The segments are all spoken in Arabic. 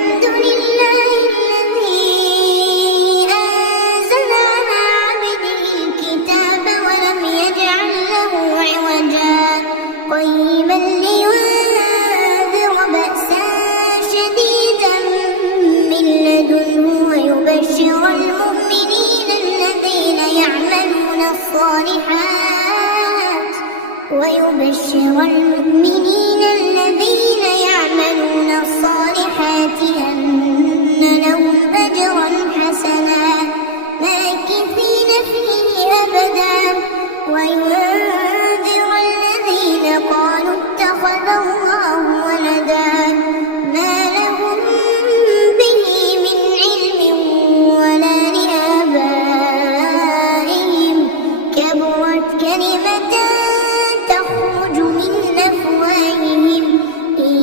الحمد لله الذي أنزل على عبده الكتاب ولم يجعل له عوجا قيما لينذر بأسا شديدا من لدنه ويبشر المؤمنين الذين يعملون الصالحات أن لهم أجرا حسنا ماكثين فيه أبدا وينذر الذين قالوا اتخذ الله ولدا ما لهم به من علم ولا لآبائهم كبرت كلمة تخرج من أفواههم إن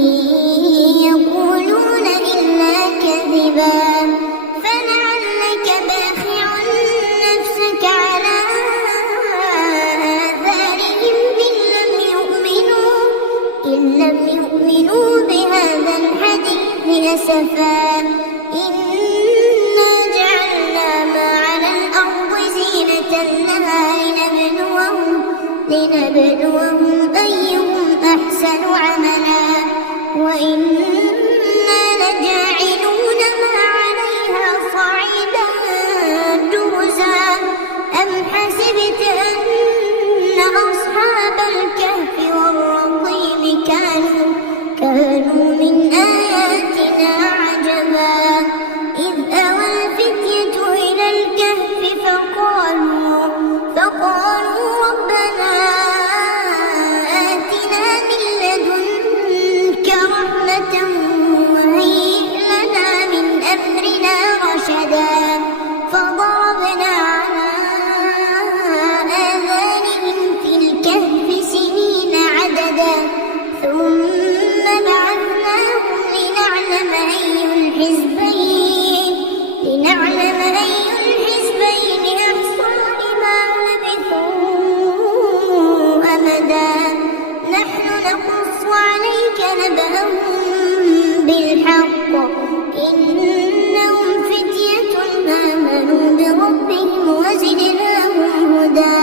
يقولون إلا كذبا فلعلك باخع نفسك على آثارهم إن لم يؤمنوا بهذا الحديث أسفا إنا جعلنا ما على الأرض زينة لها لنبلوهم أيهم أحسن عملا وإنا لجاعلون ما عليها صعيدا جرزا أم حسبت أن أصحاب الكهف والرقيم كانوا من آياتنا عجبا إذ أوى الفتية إلى الكهف فقالوا ربنا آتنا من لدنك رحمة وهيئ لنا من أمرنا رشدا فضربنا على آذانهم في الكهف سنين عددا ثم بعثناهم لنعلم أي الحزبين أحصى لما لبثوا أمدا نحن نقص عليك نبأهم بالحق إنهم فتية آمنوا بربهم وزدناهم هدى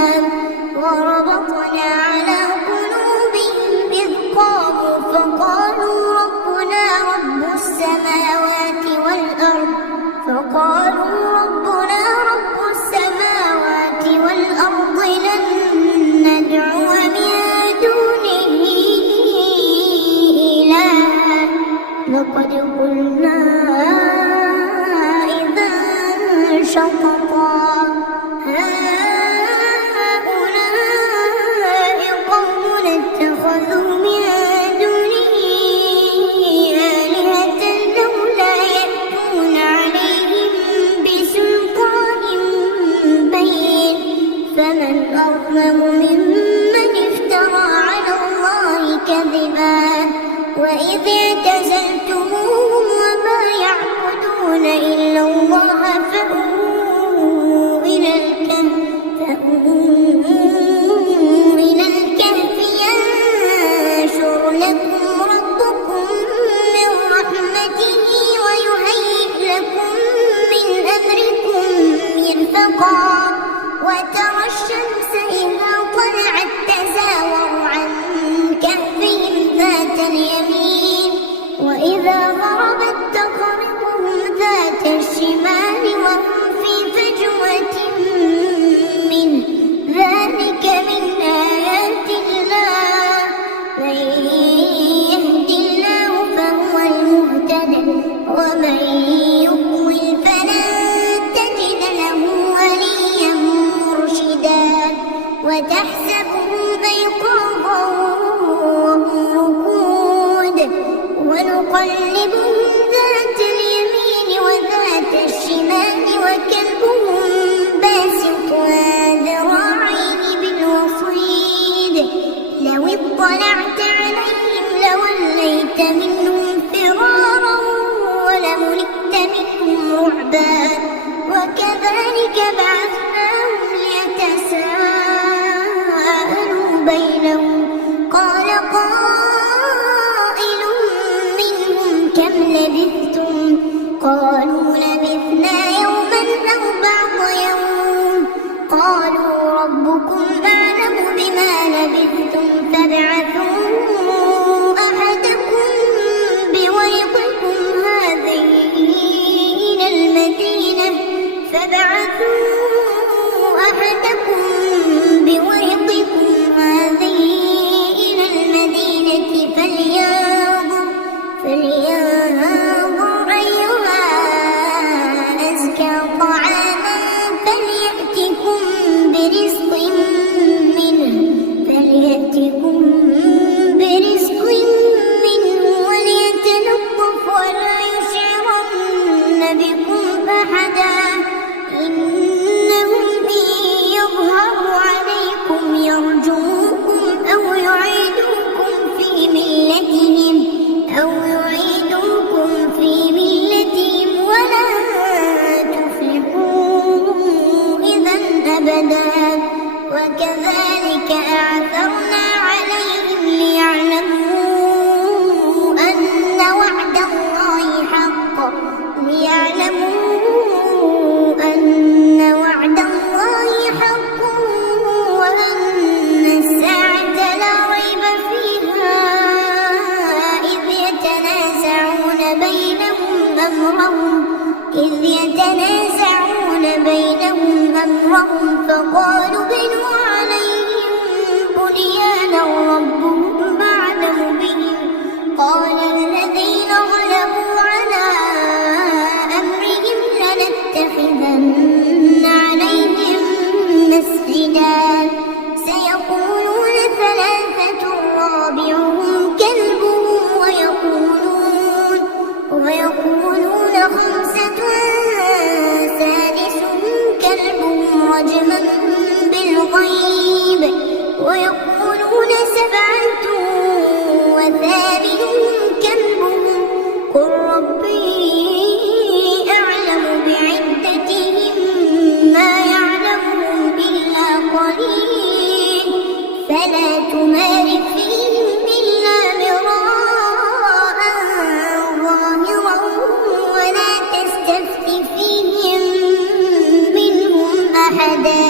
وربطنا على قلوبهم إذ قاموا فقالوا ربنا رب السماوات والأرض لن ندعو من دونه إلها لقد قلنا إذا شططا هؤلاء قوم اتخذوا من دونه آلهة لولا يأتون عليهم بسلطان بين فمن أظلم ممن افترى على الله كذبا وإذ اعتزلتموهم وما يعبدون إلا الله فأووا إلى الكهف ينشر لكم ربكم من رحمته ويهيئ لكم من أمركم مرفقا وترى الشمس إذا طلعت تزاور عن كهفهم ذات اليمين وإذا غربت تقرضهم ذات الشمال وهم في فجوة منه ذلك من آيات الله من يهد الله فهو المهتد ومن يضلل فلن تجد له وليا مرشدا وتحسبهم أيقاظا وهم رقود ونقلبهم ذات اليمين وذات الشمال قالوا لبثنا يوما أو بعض يوم قالوا ربكم أعلم بما لبثتم فابعثوا أحدكم بورقكم هذه إلى المدينة فلينظر أيها أزكى طعاما فليأتكم برزق منه وليتلطف ولا يشعرن بكم أحدا إنهم إن يظهروا عليكم يرجموكم أو يعيدوكم في ملتهم ولا تفلحوا إذا أبدا وكذلك أعثرنا عليهم ليعلموا أن وعد الله حق وأن الساعة لا ريب فيها إذ يتنازعون بينهم أمرهم فقالوا بنوا عليهم بنيانا ربهم أعلم بهم قال الذين غلبوا على أمرهم لنتخذن عليهم مسجدا سيقولون ثلاثة رابعهم كلبهم ويقولون خمسة سادسهم كلبهم رجما بالغيب ويقولون سبعة وثامنهم كلبهم قل ربي أعلم بعدتهم ما يعلمهم إلا قليل فلا تمار فيهم إلا مراء ظاهرا ولا تستفت فيهم منهم أحدا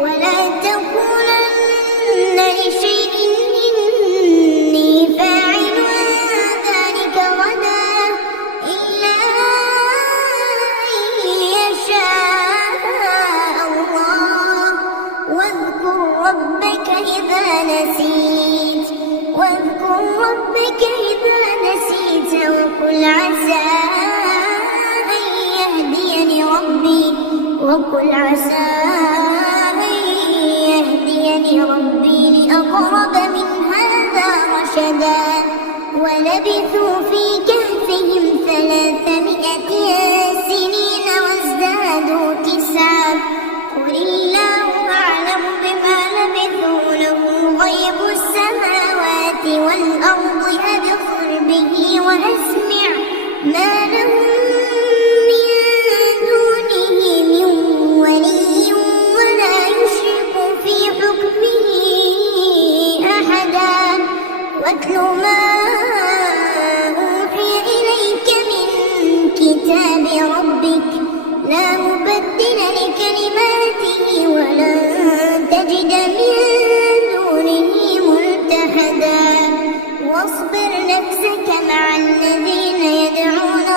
ولا تقولن لشيء إني فاعل ذلك غدا إلا أن يشاء الله واذكر ربك إذا نسيت وقل عسى أن يهديني ربي لأقرب من هذا رشدا ولبثوا في كهفهم 300 سنين وازدادوا 9 قل الله أعلم بما لبثوا له غيب السماوات والأرض أبصر به وأسمع ما لهم من دونه من ولي ولا يشرك في حكمه أحدا واتل ما أوحي إليك من كتاب ربك لا مبدل لكلماته ولن تجد من دونه ملتحدا واصبر نفسك مع الذين يدعون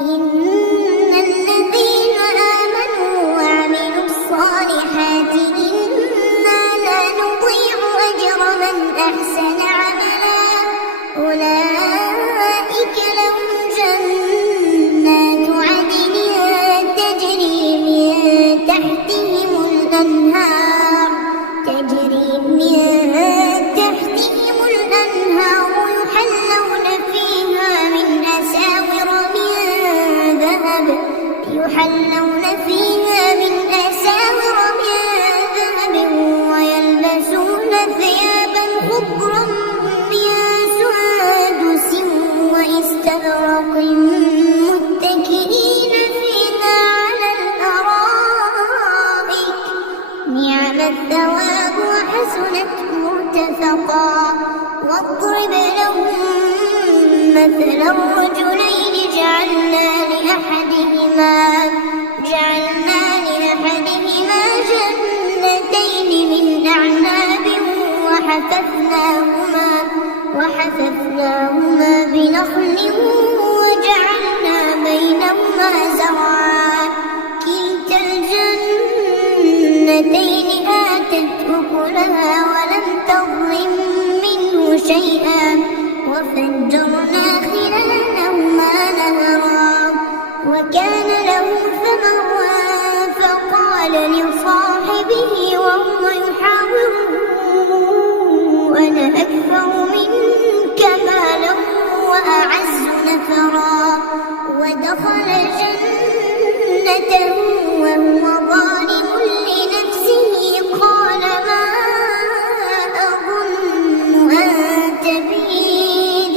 إن الذين آمنوا وعملوا الصالحات إنا لا نضيع أجر من أحسن عملا أولئك لهم جنات عدن تجري من تحتهم الأنهار يحلون فيها من أساور من ذهب ويلبسون ثيابا خضرا من سندس واستبرق متكئين فيها على الأرائك نعم الثواب وحسنت مرتفقا واضرب لهم مثلا الرجلين جعلنا لأحدهما جنتين من أعناب وحففناهما بنخل وجعلنا بينهما زرعا كلتا الجنتين آتت أكلها ولم تظلم منه شيئا وفجرنا خلالهما نهرا وكان له ثمر فقال لصاحبه وهو يحاوره أنا أكثر منك مالا وأعز نفرا ودخل جنته وهو ظالم لنفسه قال ما أظن أن تبيد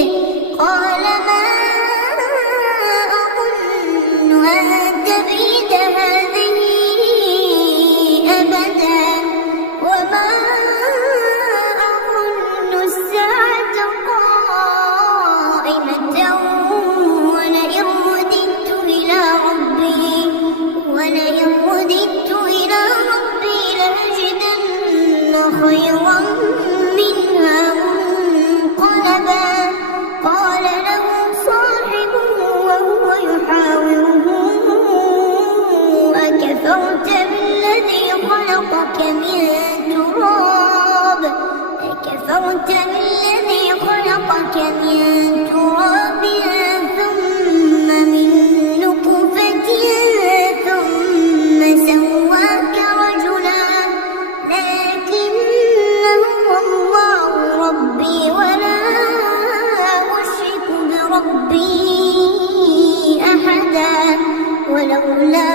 هذه أبدا وما أظن الساعة قائمة ولئن رددت إلى ربي لأجدن خيرا منها منقلبا قال له صاحبه وهو يحاوره أكفرت بالذي خلقك من تراب ثم من نطفة ثم سواك رجلا لكن هو الله ربي ولا أشرك بربي أحدا ولولا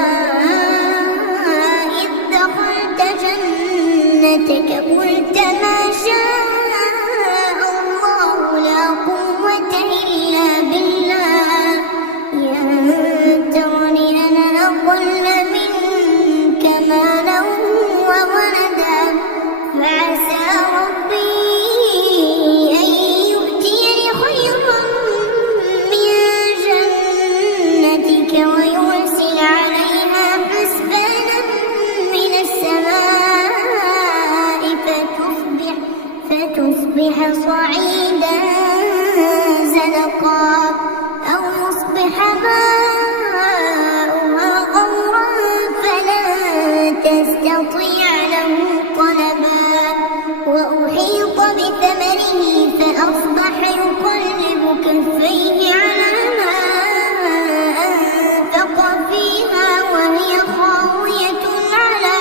إذ دخلت جنتك قلت ما شاء الله لا قوة إلا بالله يا ترني أنا أقل منك مالا وولدا فعسى ربي أن يؤتيني خيرا من جنتك ويرسل عليها حسبانا من السماء فتصبح صعيدا زلقا أو يصبح ماؤها غورا فلا تستطيع له طلبا وأحيط بثمره فأصبح يقلب كفيه على ما أنفق فيها وهي خاوية على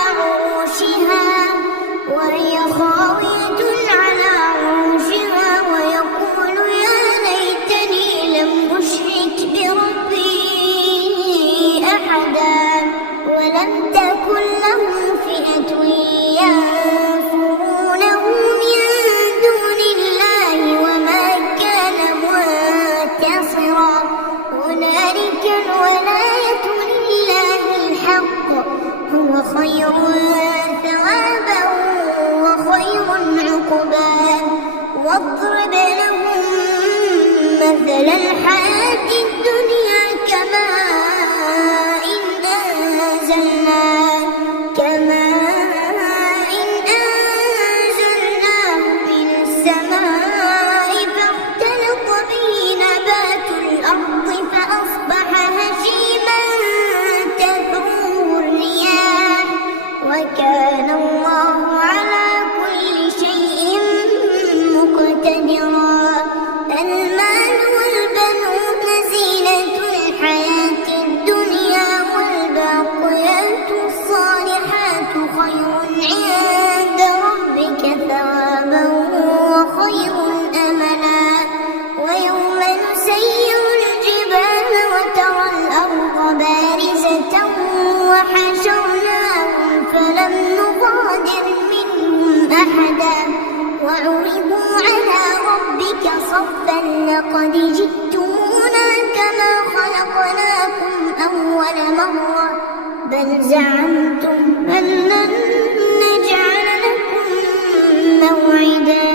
عروشها ويقول يا ليتني لم أشرك بربي أحدا ولم تكن له فئة ينصرونه من دون الله وما كان منتصرا هنالك الولاية لله الحق هو خير ثوابا وخير عقبا واضرب لهم مثل الحياة الدنيا كماء أنزلناه من السماء فاختلط به نبات الأرض فأصبح أحدا وعرضوا على ربك صفا لقد جئتمونا كما خلقناكم أول مرة بل زعمتم أن لن نجعل لكم موعدا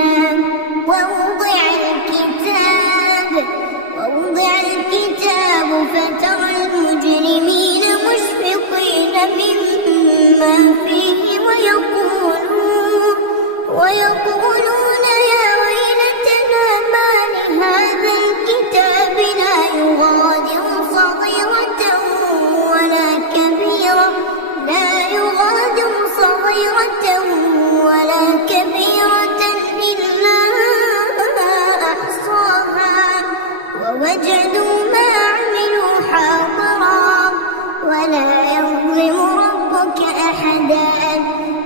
ووضع الكتاب فترى المجرمين مشفقين مما فيه ويقولون يا ويلتنا ما لهذا الكتاب لا يغادر صغيرة ولا كبيرة إلا أحصاها ووجدوا ما عملوا حاضرا ولا يظلم ربك أحدا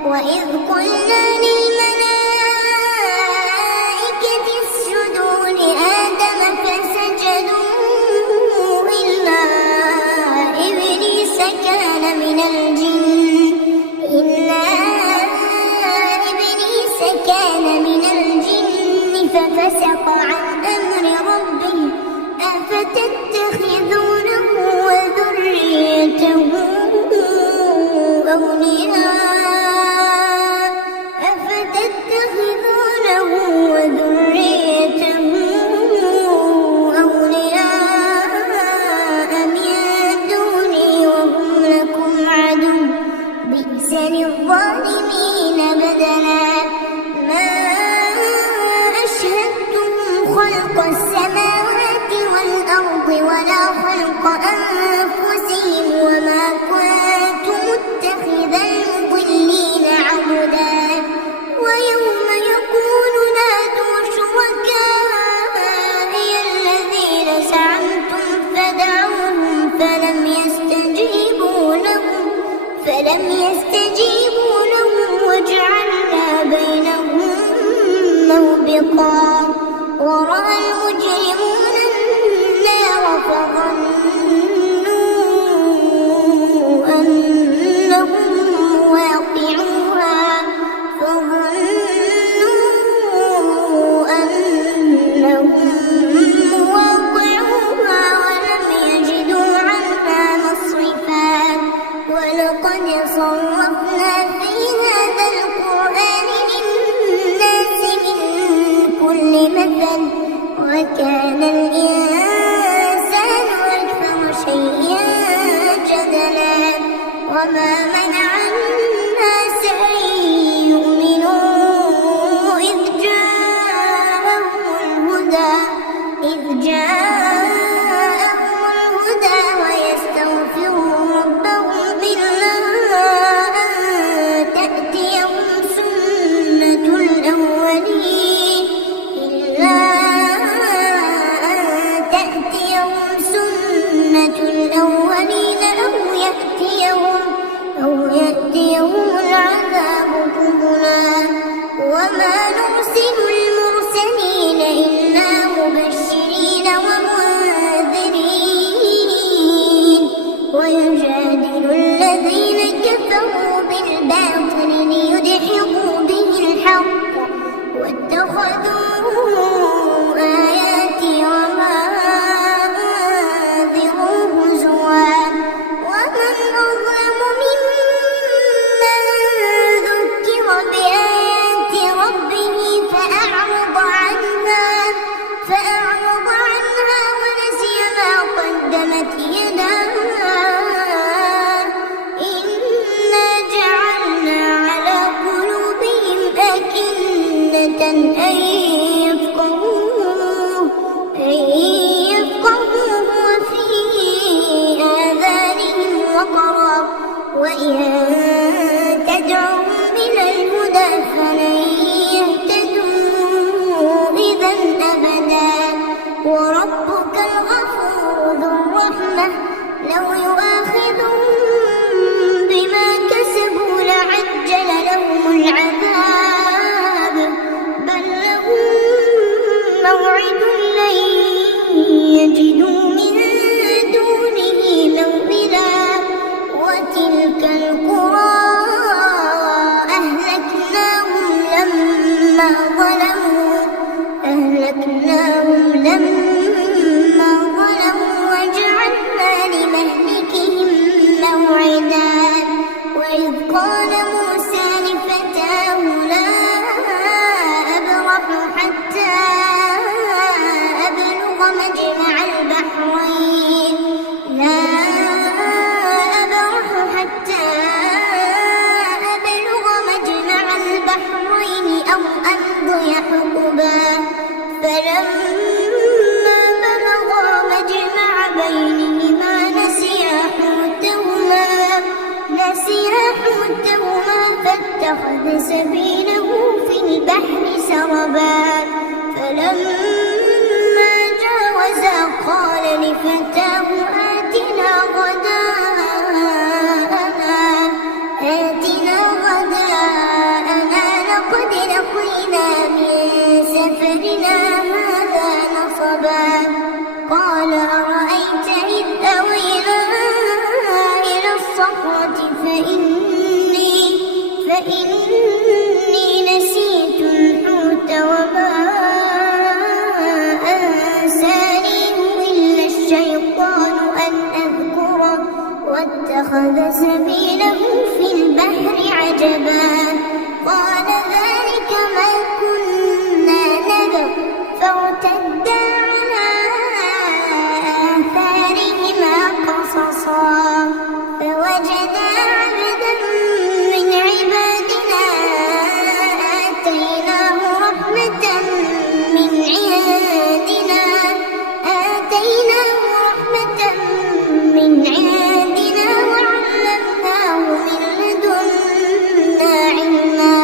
وإذ قلنا للملائكة اسجدوا لآدم فسجدوا إلا إبليس كان من الجن ففسق عن أمر ربه أفتتخذونه وذريته أولياء من دوني وهم لكم عدو بئس للظالمين بدلا ما أشهدتهم خلق السماوات والأرض ولا خلق أنفسهم وما كنت متخذ المضلين عضدا ويوم يقول نادوا شركائي الذين زعمتم فدعوهم فلم يستجيبوا لهم وجعلنا بينهم موبقا ورأى المجرمون النار فظنوا أنهم مواقعوها ولم يجدوا عنها مصرفا ولقد صرفنا في هذا القرآن للناس من كل مثل وكان الإنسان أكثر شيء جدلا وما منع الناس أن يؤمنوا إذ جاءهم الهدى ويستغفروا ربهم إلا أن تأتيهم سنة الأولين أو يأتيهم العذاب قبلا وما نرسل المرسلين إلا مبشرين ومنذرين ويجادل الذين كفروا بالباطل ليدحضوا به الحق واتخذوا آياتي وما أنذروا هزوا ومن أظلم ممن ذكر بآيات ربه فأعرض عنها ونسي ما قدمت يداه إنا جعلنا على قلوبهم أكنة أن يفقهوه وفي آذانهم وقرا وإن تدعوهم إلى الهدى فلن يهتدوا إذا أبدا وربك الغفور ذو الرحمة لو يؤاخذهم بما كسبوا لعجل لهم العذاب بل لهم موعد لن يجدوا من دونه موئلا وتلك القرى أهلكناهم لما فاتخذ سبيله في البحر عجبا قال ذلك ما كنا نبغ فارتدا على آثارهما قصصا فوجدا عبدا من عبادنا آتيناه رحمة من عندنا وعلمناه من لدنا علما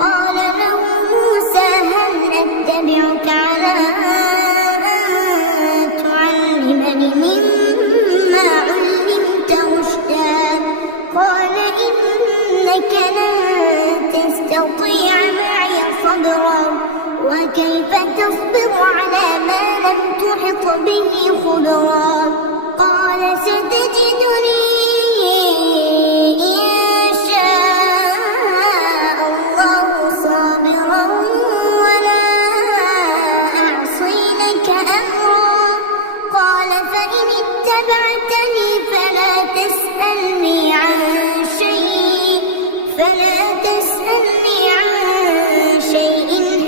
قال له موسى هل أتبعك على أن تعلمني مما علمت رشدا قال إنك لن تستطيع معي صبرا وكيف تصبر على ما لم تحط به خبرا قال ستجدني إن شاء الله صابرا ولا أعصي لك أمرا قال فإن اتبعتني فلا تسألني عن شيء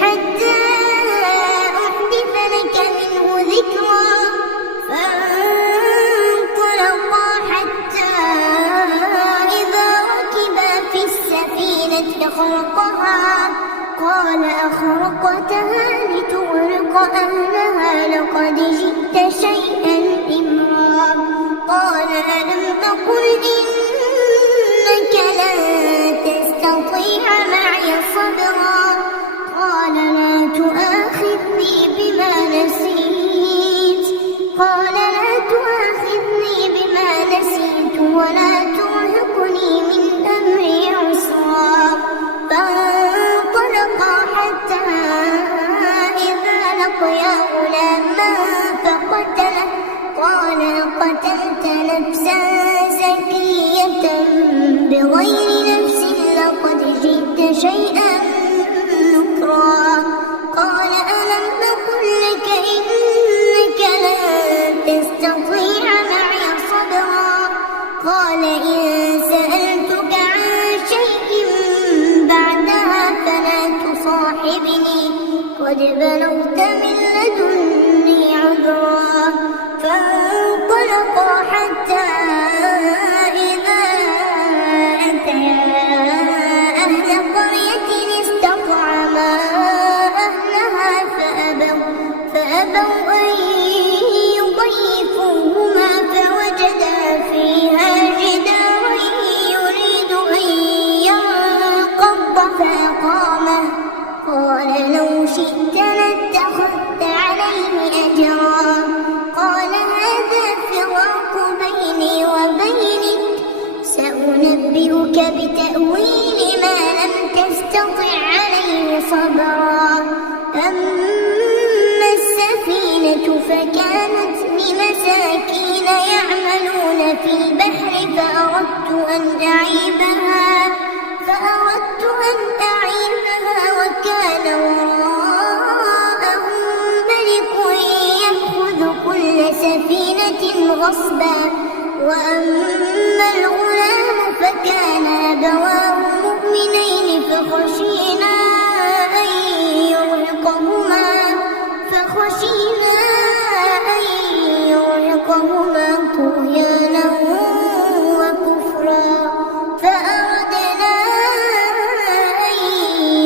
حتى أحدث لك منه ذكرا فانطلقا حتى إذا ركبا في السفينة خرقها قال أخرقتها لتغرق أهلها لقد جئت شيئا إمرا قال ألم أقل إنك لن تستطيع معي صبرا قال لا تؤاخذني بما نسيت ولا ترهقني من أمري عسرا فانطلقا حتى إذا لقيا غلاما فقتله قال قتلت نفسا زكية بغير نفس لقد جئت شيئا نكرا قال ألم أقل لك إنك لن تستطيع معي صبرا قال إن سألتك عن شيء بعدها فلا تصاحبني قد بلغت من لدني عذرا فانطلقا حتى إذا أتيا أهل قرية استطعما أهلها فأبوا أن يضيفوهما فوجدا فيها جدارا يريد أن ينقض فأقامه قال لو شئت لاتخذت عليه أجرا قال هذا فراق بيني وبينك سأنبئك بتأويل ما لم تستطع عليه صبرا أما السفينة فكانت لمساكين يعملون في البحر فأردت أن أعيبها وكان وراءهم ملك يأخذ كل سفينة غصبا وأما الغلام فكان أبواه مؤمنين فخشينا أن يرهقهما طغيانا وكفرا فأردنا أن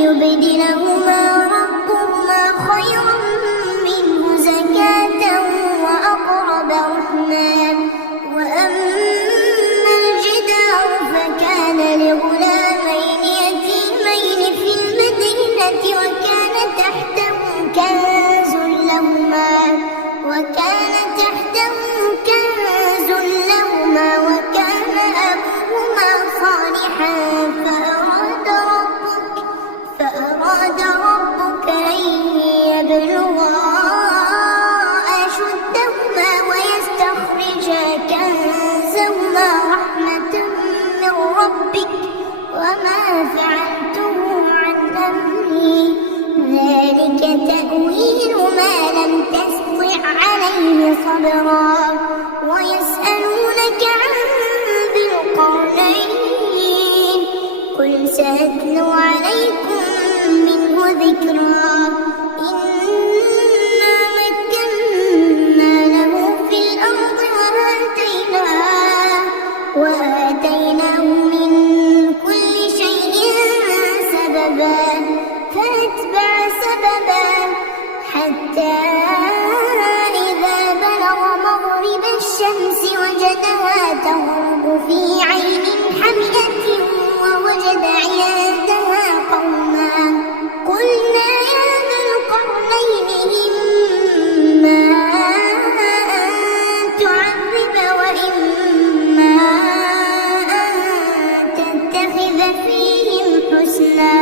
يبدلهما ربهما خيرا منه زكاة وأقرب رحما وأما الجدار فكان لغلامين يتيمين في المدينة وكان تحته كنز لهما وكان أبوهما صالحا فأراد ربك أن يبلغا أشدهما ويستخرجا كنزهما رحمة من ربك وما فعلته عن أمري ذلك تأويل ما لم تستطع عليه صبرا ويسألونك عن ذي سأتلو عليكم منه ذكرا إنا مكنا له في الأرض وآتيناه من كل شيء سببا فأتبع سببا حتى إذا بلغ مغرب الشمس وجدها تغرب في عين حمئة ووجد عندها قوما قلنا يا ذا القرنين إما أن تعذب وإما أن تتخذ فيهم حسنا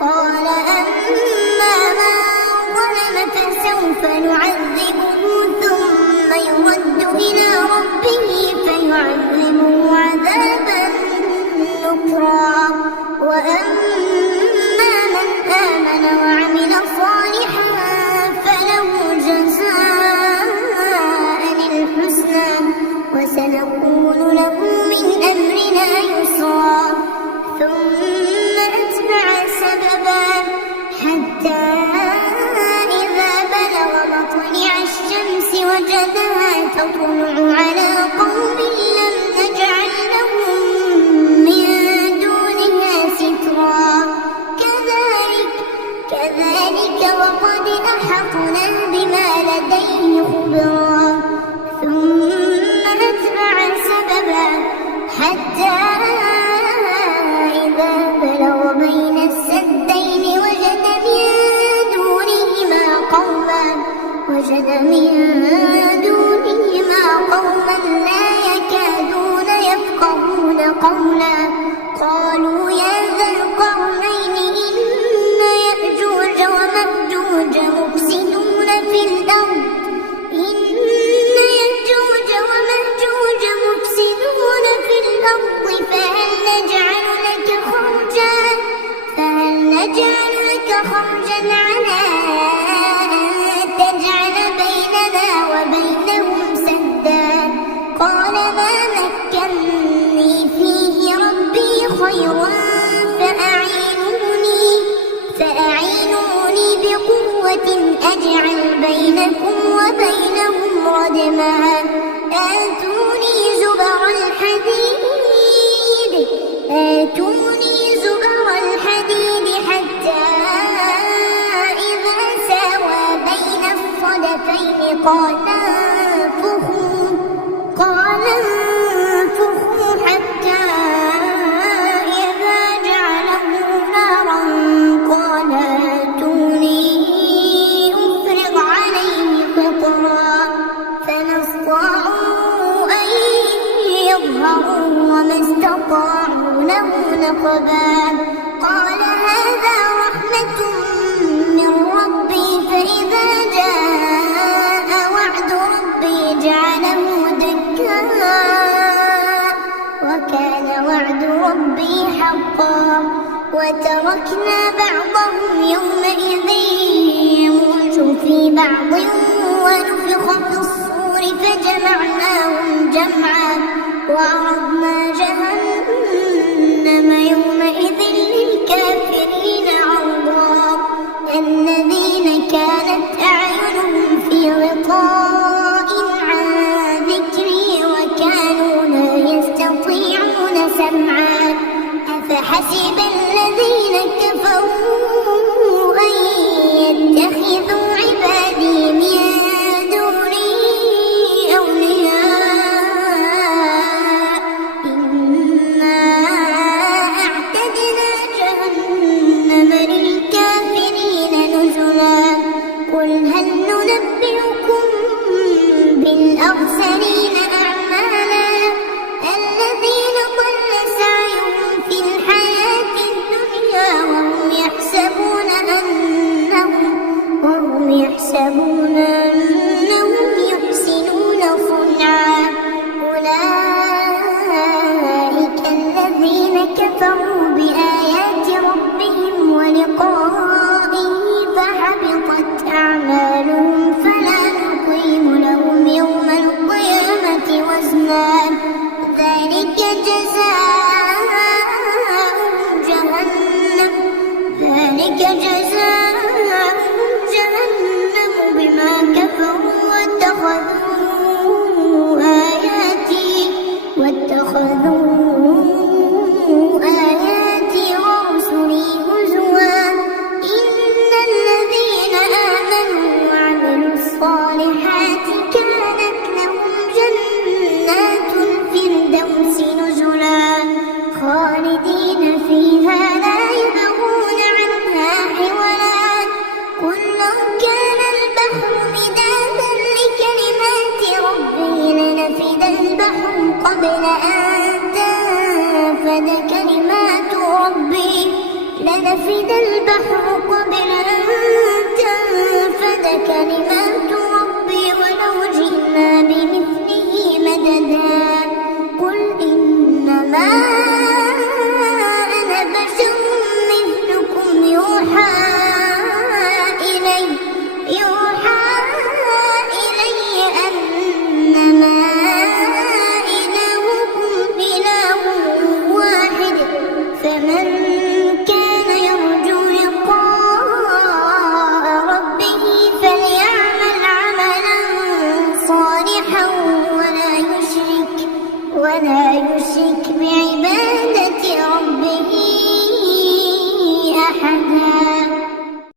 قال أما من ظلم فسوف نعذبه ثم يرد إلى ربه فيعذبه عذابا نكرا وأما من آمن وعمل صالحا فله جزاء الحسنى وسنقول له من أمرنا يسرا ثم أتبع سببا حتى إذا بلغ مطلع الشمس وجدها تطلع على قوم لم نجعل لهم من دونها سترا كذلك وقد أحطنا بما لديه خبرا ثم أتبع سببا حتى إذا بلغ بين السدين وجد من دونهما قوما لا يكادون يفقهون قولا قالوا يا ذا القرنين إن يأجوج ومأجوج مفسدون في الأرض فهل نجعل لك خرجا على أن تجعل بيننا وبينهم سدا قال ما مكني فيه ربي خير فأعينوني بقوة أجعل بينكم وبينهم ردما آتوني زبر الحديد حتى إذا ساوى بين الصدفين قال انفخوا حتى إذا جعله نارا قال آتوني أفرغ عليه قطرا فما استطاعوا أن يظهروا وما استطاعوا له نقبا قال هذا رحمة من ربي فإذا جاء وعد ربي جعله دكا وكان وعد ربي حقا وتركنا بعضهم يومئذ يموج في بعض ونفخ في الصور فجمعناهم جمعا وعرضنا جهنم يومئذ للكافرين عرضا الذين كانت أعينهم في غطاء عن ذكري وكانوا لا يستطيعون سمعا أفحسب الذين كفروا أن يتخذوا عبادي من دوني أولياء إنا أعتدنا جهنم للكافرين نزلا قل هل ننبئكم بالأخسرين أعمالا الذين ضل سعيهم في الحياة الدنيا وهم يحسبون أنهم يحسنون صنعا أولئك الذين كفروا بآيات ربهم ولقائه فحبطت أعمالهم فلا نقيم لهم يوم القيامة وزنا ذلك جزاؤهم قبل أن تنفد كلمات ربي لنفد البحر قبل أن تنفد كلمات